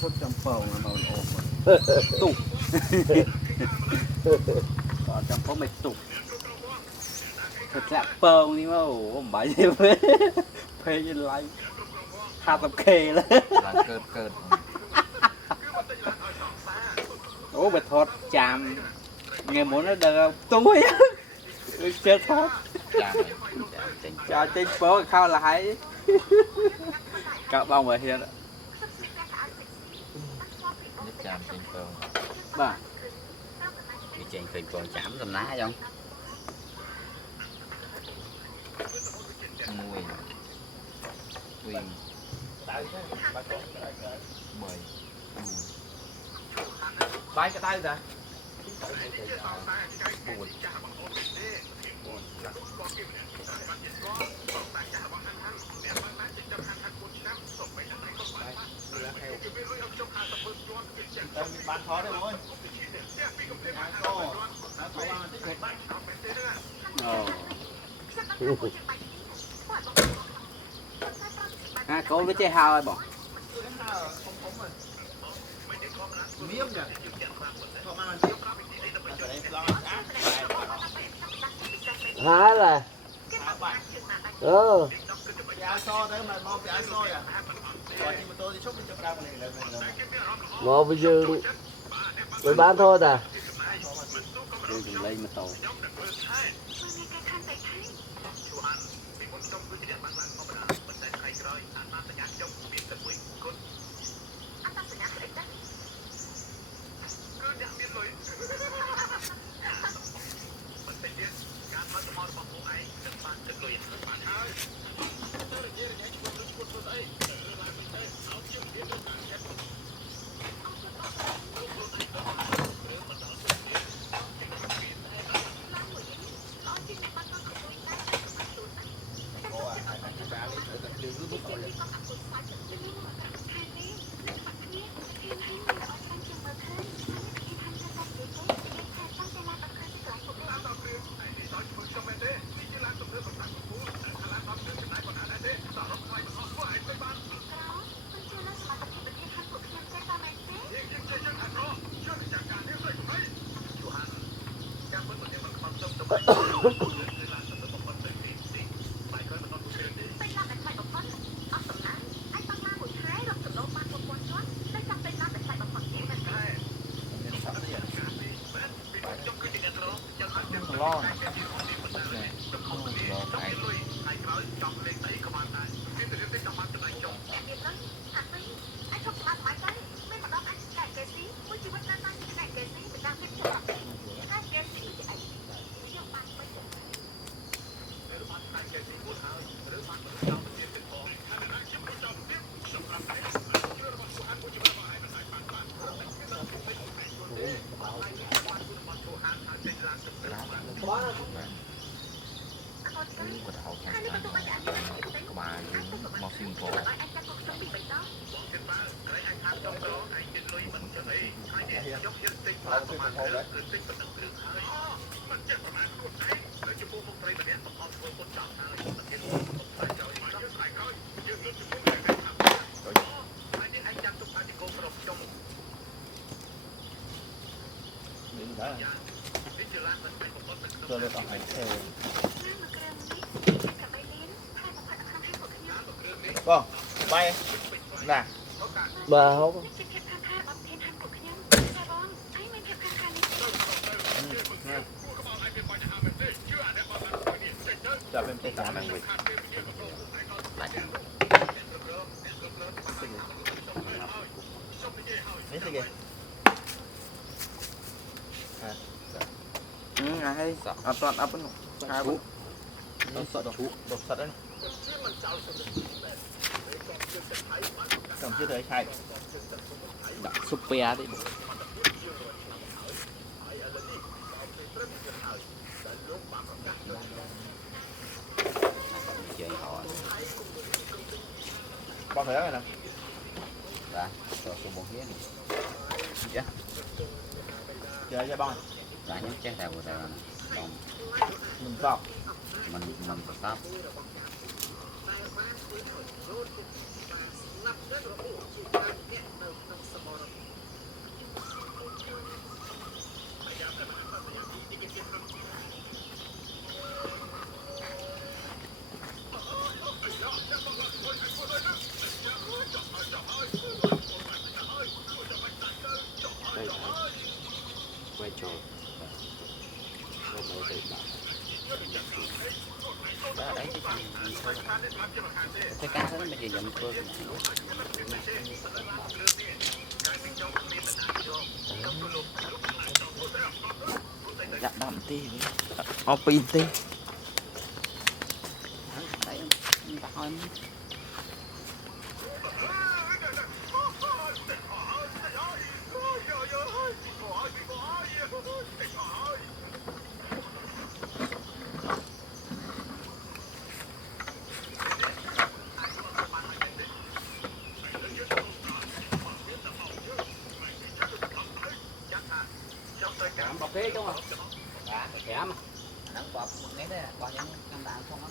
Phút trong phòng là màu ôm tục còn trong phố mày tục thật là phông đi mà ổ bảy gì vậy phê như lại hai tập kê đó là cơ ố bệt thọt chạm nghe muốn nó đờ túi chơi thọt cho trên phố khao là hay cạo bông vậy hiện nhất chạm trên phường bà bị chèn phình còn chạm tầm lá không mùi quyền mời bay cái tay ra bùi bán khó đấy thôi à cô với chơi hao ai bỏ hả là một bây giờ mới bán thôi à tôi dùng lấy mà tàu lo vâng bay nè bà không chào em tay cá này mấy gì kìa hay an toàn áp nó hai bữa đột sật đấy cầm chưa thấy khai đã super đấy chơi họ bao thời gian này nè đã cho số 4 hiến dạ chơi cho bao đã nhắm chết theo rồi còn mình vào mình có sắp quay trò không mấy thầy bảo đó đấy cái cá đó bây giờ dầm cua Dạ đậm tí Ô pin tí đấy thôi bọc thế đúng không? Kém nó bọt một cái đấy bọt những căn bản không lắm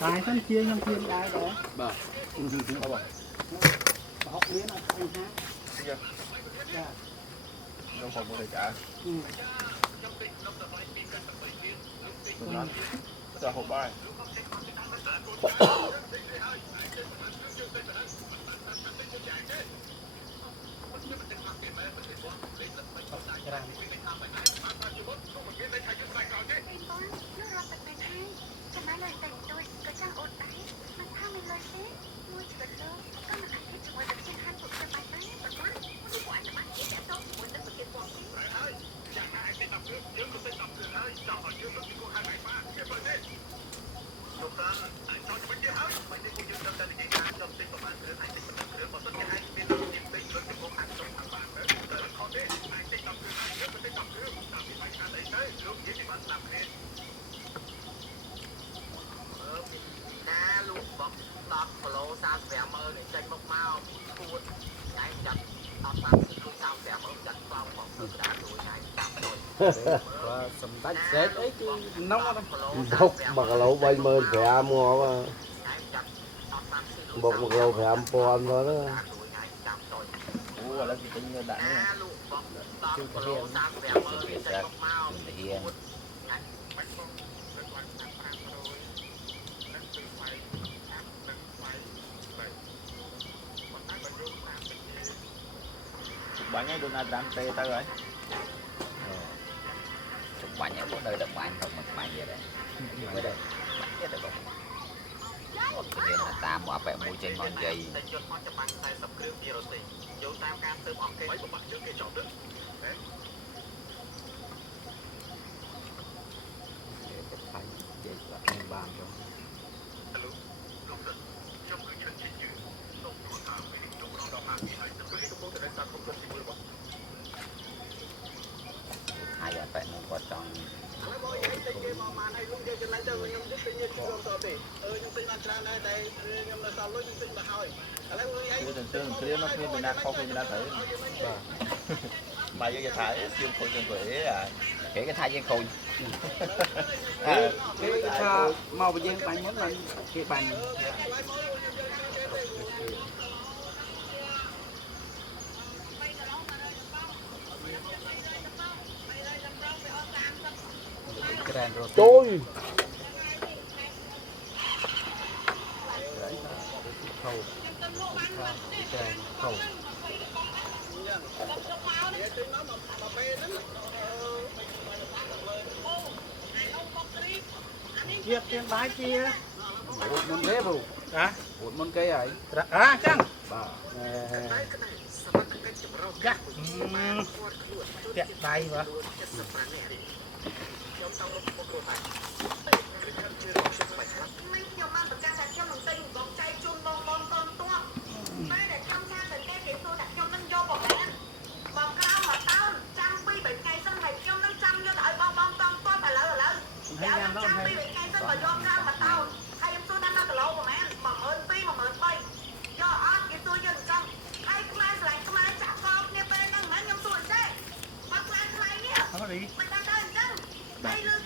Tài thân chia nhâm thiên đai đó. bà Học liên là không ha. Trong phòng của thầy trả. Đúng lắm. Cho hộp bài. Sầm tách xếp ấy chứ nóng lắm đốc bạc lẩu bay mơn phải am ngon mà bột bạc lẩu phải am pon thôi đó Ủa là gì tính đạn nha. Việt ra hiền Bánh ấy Donald Trump tê tao rồi. chụp bánh ở nơi đập bánh không mặt bánh vậy đấy ở đây bánh chết rồi một cái là ta bỏ bẹ mũi trên ngon dày hai giờ phải nó có trong Đưa từng tương kia nó kia mình đang không mình đang thấy. Mày vô thải siêu khôi chân quỷ à. kể cái thai dây khôi Cái tha màu bây giờ bánh mất là cái bánh tôi Chia tiền bái chia. Một môn ghế bù Hả? Một môn cây ấy À chăng? Dạ. Tiện tay mà.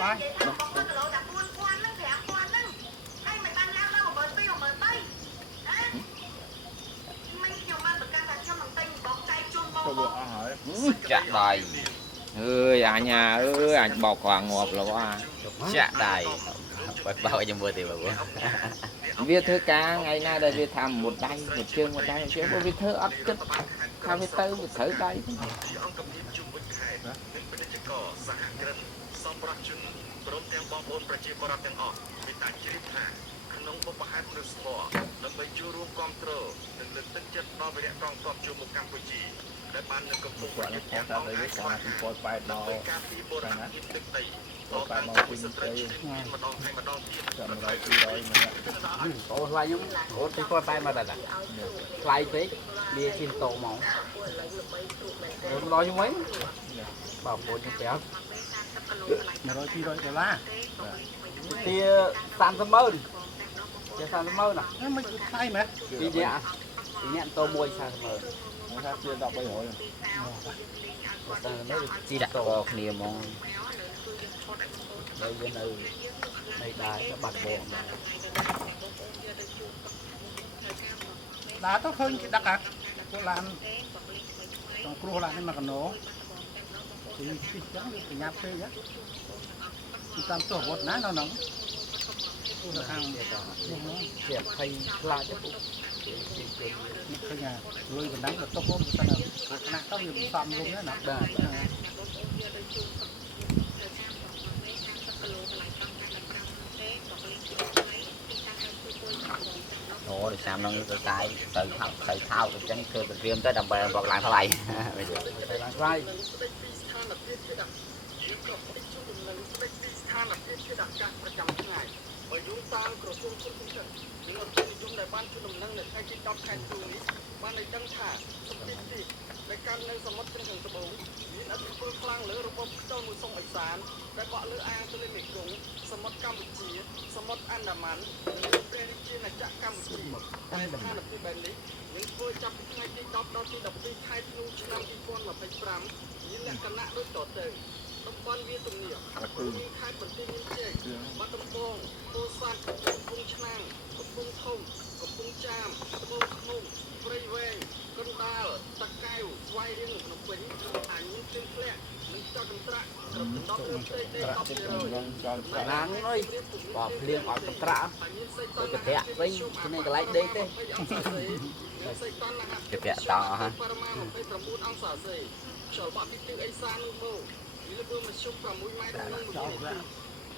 បាយ Không được ăn hỏi. Chạ đài. Ơi anh bọc hoàng ngọt là quá. Chạ đài. Bao nhiêu mưa thì bà bố. Viết thơ ca ngày nay đây viết tham một chương bởi vì thơ ấp chất tham viết tơ một thơ đây. ក្នុងបុព្វហេតុមនុស្សធម៌ដើម្បីចូលរួមគ្រប់គ្រងនិងលើកទឹកចិត្តដល់វិរៈកងទ័ពជើងមុខកម្ពុជាដែលបាននឹងកំពុង Quả nó có ra đây có là thì coi bài nó ការពីបុរាណភាពទឹកដី coi bài nó pin cây ម្ដងហើយម្ដងទៀត chậm rồi thì rồi mà Ủa lại nhúng ủa thì coi tay mà đặt lại tí bia chim tổ mỏng lo cho mấy bảo bộ cho kéo 100 200 ដុល្លារ thì san sâm mơn chia san sâm mơn à មិនថ្លៃមែន đi nhẹ tô môi san sâm mơn nó khác chưa đọc bây rồi san sâm mơn Chi đặt có kia mong. đây bên đây đài nó bật bộ ដើរទៅឃើញគេដឹកអាពួកឡានក្នុងគ្រោះឡាននេះមកកណោពីពីចឹងវាប្រញាប់ពេកហ្នឹងតាមទោះវត្តណានៅហ្នឹងទៅខាងនេះទៅ chẹp thay lại cho bụng ឃើញលុយបណ្ដឹងទៅទុកមកសិនពួកថ្នាក់ទៅវាសំរុំណា đà Ủa thì sao nó tự tay tự thao tự tránh cơ tự riêng tới đầm bè bọc lại phải lại. Bây giờ phải làm sai ស្ថានភាពជាដាក់ចាស់ប្រចាំថ្ងៃបើយោងតាមក្រសួងគុណភាពចិត្តនិងអភិនិយមដែលបានជួយដំណឹងនៅថ្ងៃទី10ខែធ្នូនេះបានឲ្យដឹងថាសម្ពាធទីដែលកាន់នៅសមុទ្រខាងត្បូងមានអតិពលខ្លាំងលើរបបខ្យល់មួយសុំអេសានដែលបក់លើអាងទន្លេមេគង្គសមុទ្រកម្ពុជាសមុទ្រអាណ្ដាម៉ាន់និងព្រះរាជាណាចក្រកម្ពុជាតែស្ថានភាពបែបនេះនឹងធ្វើចាប់ពីថ្ងៃទី10ដល់ទី12ខែធ្នូឆ្នាំ2025មានលក្ខណៈដូចតទៅតំបន់វាទំនាបមានខេត្តបន្ទាយមានជ័យបាត់ដំបងពោធិ៍សាត់កំពង់ឆ្នាំងកំពង់ធំកំពង់ចាមត្បូងឃ្មុំព្រៃវែងកណ្ដាលតាកែវស្វាយរៀងភ្នំពេញអាចមានគ្រឿងធ្លាក់និងចោតកន្ត្រាក់ត្រឹមដល់លើផ្ទៃដី Đã chết rồi vâng cho nó nắng ơi bỏ liền ở tập trạ rồi cái thẻ vinh cho nên cái lái đây thế chụp vẽ to ha. 29អង្សាសេខ្យល់បក់ពីទិសឦសាននោះមកវាលើកមកជុំ6ម៉ែត្រក្នុង1នាទី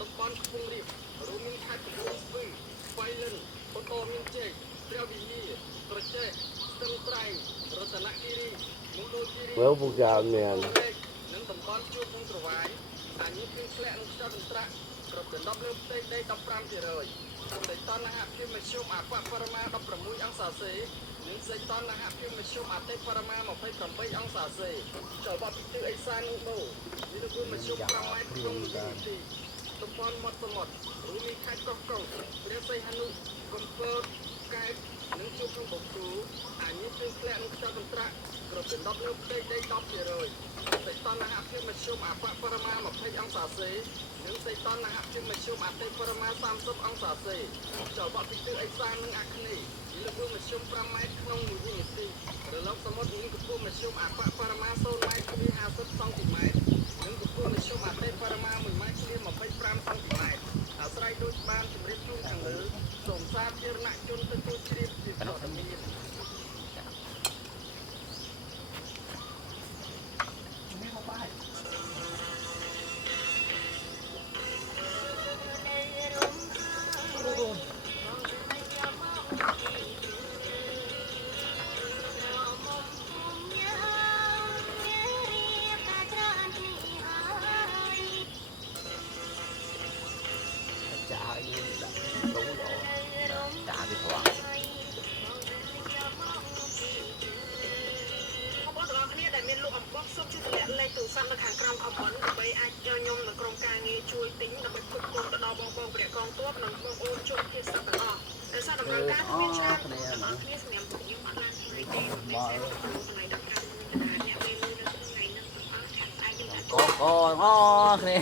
តំបន់ខ្ពង់រាបរួមមានខេត្តកំពង់ស្ពឺស្វាយលិនអូតូមានជ័យព្រះវិហារប្រជែកស្ទឹងត្រែងរតនគិរីមណ្ឌលគិរី với phụ trợ miền និងតំបន់ជួរក្នុងក្រវាយអាចមានគ្រឿងធ្លាក់និងខ្យល់កន្ត្រាក់គ្រប់ដណ្ដប់លើផ្ទៃដី 15% សីតុណ្ហភាពមធ្យមអបបរមា 16 អង្សាសេនិងសីតុណ្ហភាពមធ្យមអតិបរមា 28 អង្សាសេចូលបត់ពីទិសឦសាននោះមកវាលើកមធ្យម 5 ម៉ែត្រក្នុង1នាទីតំបន់មាត់សមុទ្ររួមមានខេត្តកោះកុងព្រះសីហនុកំពតកែបនិងជួរក្នុងបូកគូអាចមានគ្រឿងធ្លាក់និងខ្យល់កន្ត្រាក់គ្រប់ដណ្ដប់លើផ្ទៃដី 10% សីតុណ្ហភាពមធ្យមអបបរមា 20 អង្សាសេនិងសីតុណ្ហភាពមធ្យមអតិបរមា 30 អង្សាសេចូលបត់ពីទិសឦសាននិងអាគ្នេយ៍លើកមធ្យម 5 ម៉ែត្រក្នុង1វិនាទីរលកសមុទ្រមានកម្ពស់មធ្យមអបបរមា 0 ម៉ែត្រ 50 សង់ទីម៉ែត្រនិងកម្ពស់មធ្យមអតិបរមា 1 ម៉ែត្រ 25 សង់ទីម៉ែត្រអាស្រ័យដូចបានជម្រាបជូនខាងលើសូមសាធារណជនទទួលជ្រាបពីព័ត៌មាន Trả cái thoáng. គ្នាដែលមានលោកអំបោះសុំជួយតម្លាក់លេខទូរស័ព្ទនៅខាងក្រោមខមមិនដើម្បីអាចយកខ្ញុំនៅក្រុមការងារជួយទិញដើម្បីផ្គត់ផ្គង់ទៅដល់បងប្អូនព្រះកងទ័ពនិងបងប្អូនជនជាតិសាសន៍ទាំងអស់ដោយសារដំណើរការមានច្រើនបងប្អូនទាំងអស់គ្នាសម្រាប់ពួកខ្ញុំអត់បានជួយទេមិនមែនតែលោកកន្លែងដល់ការមានអ្នកមាននៅក្នុងថ្ងៃនេះទាំងអស់ខាងស្អែកខ្ញុំ có nè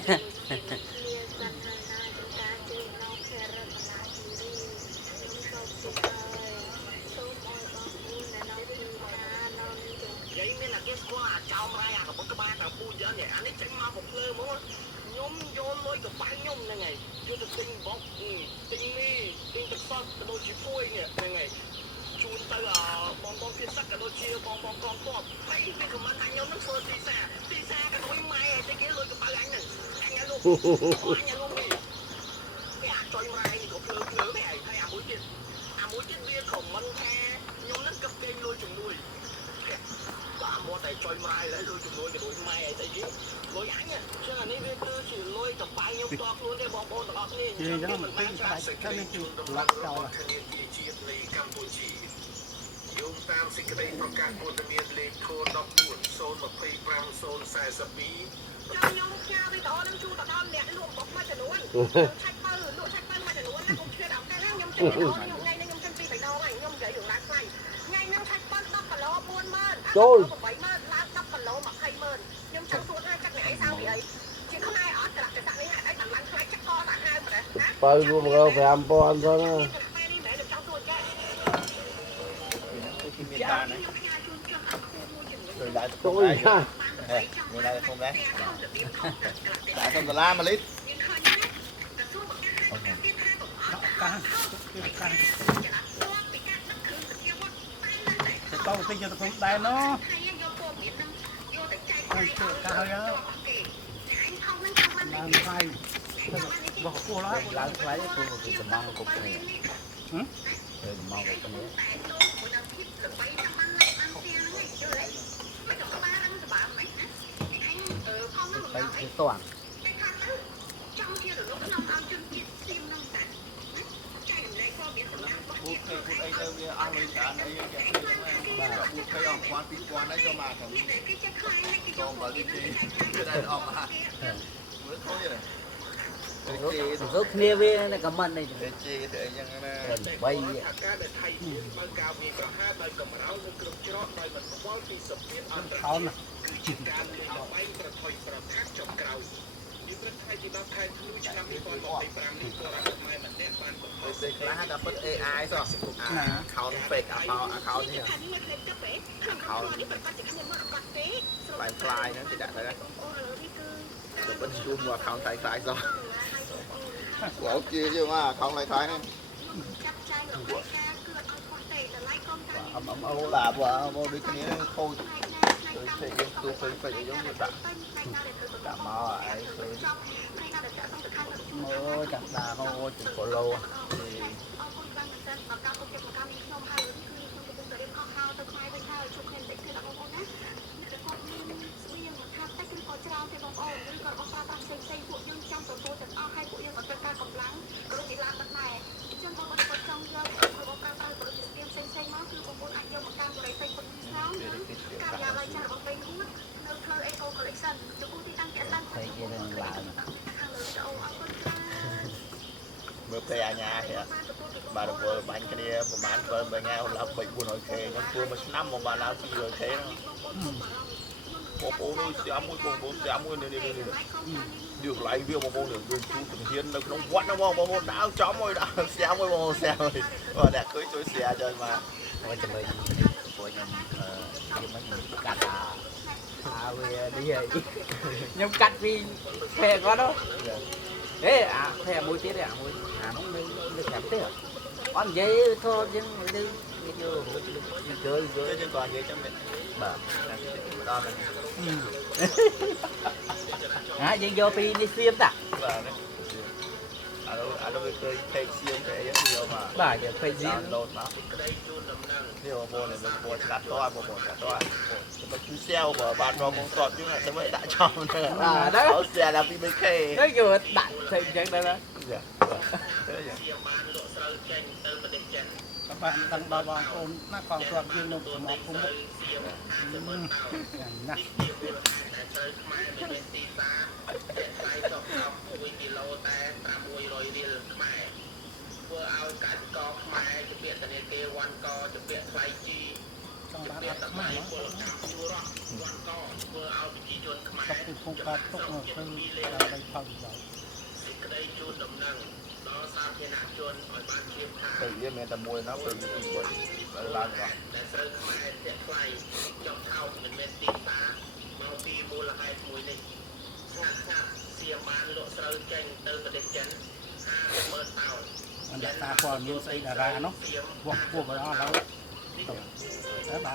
ដូចជាភួយនេះហ្នឹងហើយជួនទៅបងភាសាក៏ដូចជាបងកងទ័ពហើយវាក៏មិនថាខ្ញុំនឹងធ្វើទីសាក៏ដូចម៉ែតែគេលុយកប៉ៅអញហ្នឹងអញលោកវាអាចជួយម៉ែនេះក៏ភ្លើនេះហើយអាមួយទៀតវាខមមិនថាខ្ញុំនឹងកឹបគេលុយជំនួយបាទមកតែជួយម៉ែហើយលុយជំនួយក៏ដូចម៉ែតែគេលុយអញចឹងអានេះវាគឺជាលុយតបាយខ្ញុំតខ្លួនទេបងប្អូនទាំងអស់គ្នាអញ្ចឹងមិនបានឆ្លាស់សេចក្តីជូនដំណឹងរបស់ធនាគារជាតិនៃកម្ពុជាយោងតាមសេចក្តីប្រកាសព័ត៌មានលេខខ14 025 042ខ្ញុំផ្ញើវីដេអូនឹងជូនទៅដល់អ្នកលក់របស់មួយចំនួនឆាច់បើលក់ឆាច់បើមួយចំនួនណាកុំជឿដល់តែណាខ្ញុំចេញវីដេអូថ្ងៃនេះខ្ញុំចេញពីបៃតងហើយខ្ញុំនិយាយរឿងឡើងខ្លាំងថ្ងៃហ្នឹងឆាច់បើ10គីឡូ40000ចូល80000ឡើង10គីឡូ20000ខ្ញុំចង់សួរថាចាក់អ្នកឯងសៅពីអីជាខ្មែរអត់តែសាក់នេះហេតុអីបានឡើងខ្លាចចាក់កសាក់ហើយប្រហែលណាបើរួមមក5000ផងណា មានបានណាrồi lại tôi này ha người này không đấy tại trong đà la mà lít ต้องติดอยู่ตรงได้เนาะให้เกิดการเยอะล้างไฟบอกกูแล้ว ឡើងថ្លៃគូគឺកំងគ្រប់គ្នាកំងគ្រប់គ្នាไปคือส่วน buộc ấy đâuវាអស់លុយច្រើនអីយ៉ាងនេះហ្នឹងបាទbuộcឲ្យអស់1000 2000ហើយចូលមកខាងនេះចូលមកទីនេះគឺតែអស់មកមើលthôi rồi ទៅគ្នាវានៅខមមិននេះ để chi thìអីយ៉ាងណា 3 អាការដែលថៃបើការវាប្រហារដោយកម្រៅនិងគ្រប់ច្រកដោយមិនខ្វល់ពីសម្ពាធអន្តរជាតិគឺជាការលេងល្បែងប្រថុយប្រថាប់ចុងក្រោយពីព្រឹកថ្ងៃទី10ខែធ្នូឆ្នាំ2025នេះពលរដ្ឋខ្មែរម្នាក់បានបង្ហោះ ពេលខ្លះដល់ពិត AI សោះ account fake account នេះ account ផ្លាយហ្នឹងគេដាក់ទៅទៅពិតជួមមក account ខ្លាយសោះអូជាchứ mà account ខ្លាយហ្នឹងអូឡាបើមកដូចគ្នាខូចដូចផ្សេងទូផ្សេងយើងដាក់មកឯងឃើញ mơ chẳng đà không chừng cổ lô មើលពេលអាញាបាទរវល់បាញ់គ្នាប្រហែល7 ថ្ងៃឡើង 400k ខ្ញុំធ្វើមួយឆ្នាំមកបានឡើង 200k ហ្នឹងបងប្អូននេះស្ចាំមួយបងប្អូនស្ចាំមួយនេះយកកន្លែងវាបងប្អូនយើងជួបជំហាននៅក្នុងវត្តណាបងប្អូនដើរចំមួយដើរស្ចាំមួយបងប្អូនស្ចាំមួយបាទអ្នកឃើញជួយស្រាចុយមក thôi cho mình của nhầm mình cắt về đi vậy nhầm cắt vì thè có đó thế thè mũi tít đấy mũi nó được kẹp tít con giấy thôi chứ đi video chơi chứ còn gì trong mình bà đó là dân vô pi đi xem ta ở đâu chơi fake sim thế giống mà bà giờ phải gì download nó thì bộ môn này mình bộ chặt to bộ chặt to mình cứ sell của bạn nó cũng sọt chứ này mới đã cho nữa đó xe là PBK cái kiểu đặt thì chẳng đây đó បាទដឹងដល់បងប្អូនណាកងទ័ពយើងនៅសមរភូមិយ៉ាងណាស់ 1គីឡូតែ600រៀលខ្មែរធ្វើឲ្យកសិករខ្មែរជាពាក្យធនាគារវ៉ាន់កជាពាក្យថ្លៃជី ចង់បានអត់ខ្មែរមក តាមពលរដ្ឋវ៉ាន់កធ្វើឲ្យប្រជាជនខ្មែរ ទុកពីភូមិកើតទុកនៅពេលដល់ដីផលប្រយោជន៍ សេចក្តីជូនដំណឹងដល់សាធារណជនឲ្យបានជៀបថា tự nhiên mình tầm mùi nó phải bị bụi lan vào ដែលត្រូវខ្មែរតែថ្លៃចុះថោកមិនមែនទីផ្សារមកពីមូលហេតុមួយនេះស្ងាត់ស្ងាត់សៀមបានលក់ស្រូវចេញទៅប្រទេសចិន 50,000 តោន มันตาพอมีใส่ดาราเนาะพวกเราเราตกแล้วบ้า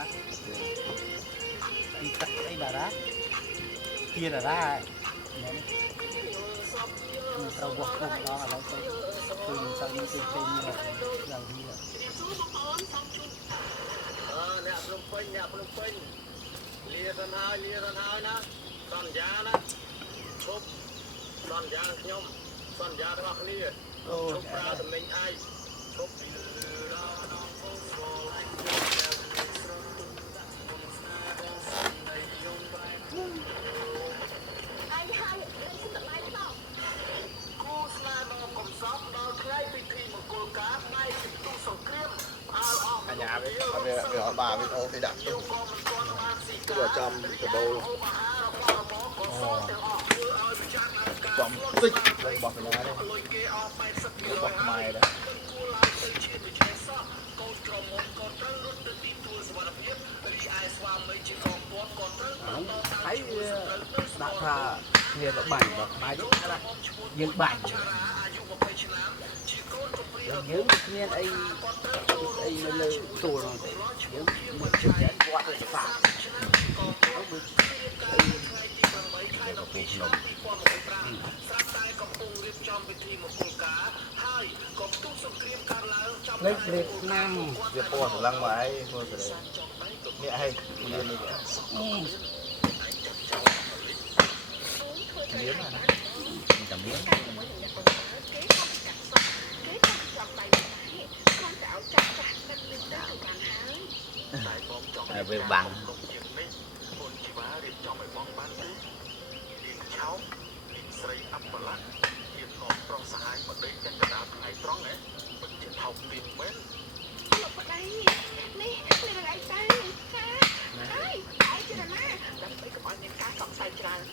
ไอ้ดาราเกียดาราเนี่ยเราพวกเราเราไปคือสั่งมันเป็นอย่างนี้ អ្នកភ្នំពេញលាសិនហើយណាសន្យាណាឈប់សន្យាខ្ញុំសន្យារបស់គ្នាឈប់ប្រើតំណែងឯងឈប់ nhà về họ bà với ô thì đặt cái bờ trong cái bầu trong xích đây bọt nhà đây bọt mày đấy thấy đã thà nghe nó bảnh bật máy nhưng bảnh những nhiên ấy là tù rồi những một chiếc chén quạt rồi phạt lấy Việt Nam Việt Nam thì lăng mà ấy thôi rồi mẹ hay điên đi miếng này cầm miếng về bằng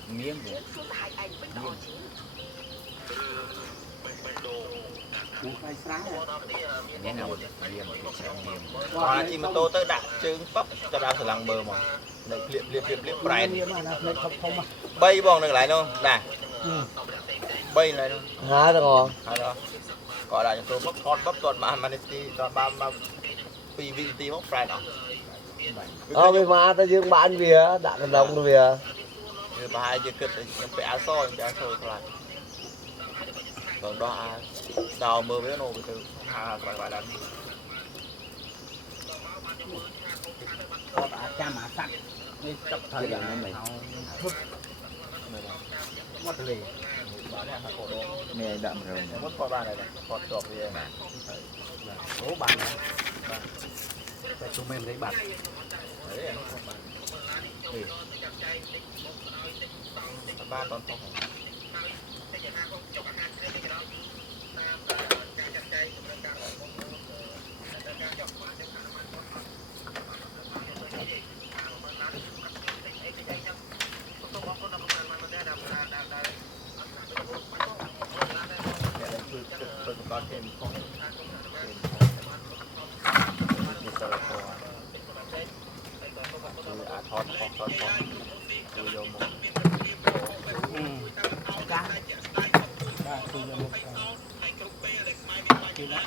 miếng miếng nào còn chỉ mà tô tới đặt trứng bắp cho đào sờ lăng bờ mà liệp brai bay bong được lại luôn nè bay lại luôn há rồi gọi là chúng tôi bắp toàn mà manity toàn ba PVT bắp brai đó bây mà ta dương bán về đã cần đồng về như bà hai chưa kịch những bẻ soi lại còn đó đào mưa với nó từ hà vài lần cha mà sạch đi tập thời gian nó mình mất liền nghe đậm rồi mất coi ba này còn chọc gì mà số bàn này phải chúng em lấy bạc đấy ba con không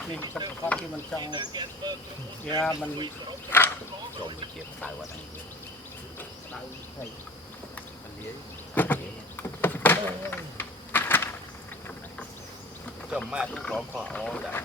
นี่ก็ข้อที่มันจังมัน trộn được chiếc xài qua thằng đau thầy anh dế cầm ma cũng có khỏa đã